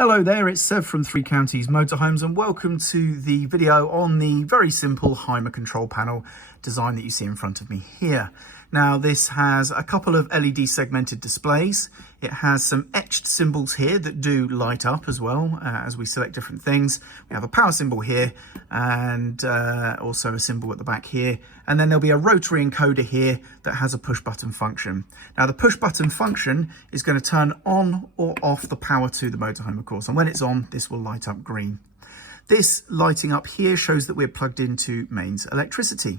Hello there, it's Sev from Three Counties Motorhomes and welcome to the video on the very simple Hymer control panel design that you see in front of me here. Now this has a couple of LED segmented displays. It has some etched symbols here that do light up as well as we select different things. We have a power symbol here and also a symbol at the back here. And then there'll be a rotary encoder here that has a push button function. Now the push button function is going to turn on or off the power to the motorhome, of course. And when it's on, this will light up green. This lighting up here shows that we're plugged into mains electricity.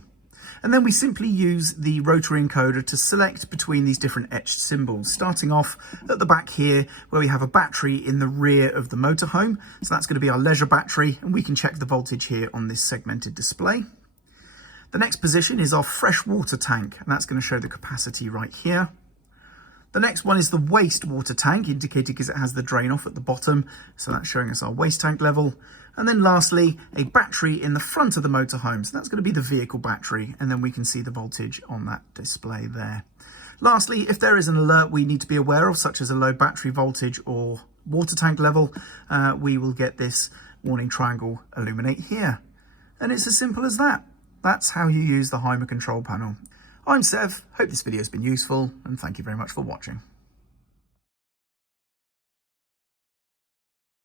And then we simply use the rotary encoder to select between these different etched symbols, starting off at the back here where we have a battery in the rear of the motorhome. So that's going to be our leisure battery, and we can check the voltage here on this segmented display. The next position is our fresh water tank, and that's going to show the capacity right here. The next one is the wastewater tank, indicated because it has the drain off at the bottom. So that's showing us our waste tank level. And then lastly, a battery in the front of the motorhome. So that's going to be the vehicle battery. And then we can see the voltage on that display there. Lastly, if there is an alert we need to be aware of, such as a low battery voltage or water tank level, we will get this warning triangle illuminate here. And it's as simple as that. That's how you use the Hymer control panel. I'm Sev, hope this video has been useful, and thank you very much for watching.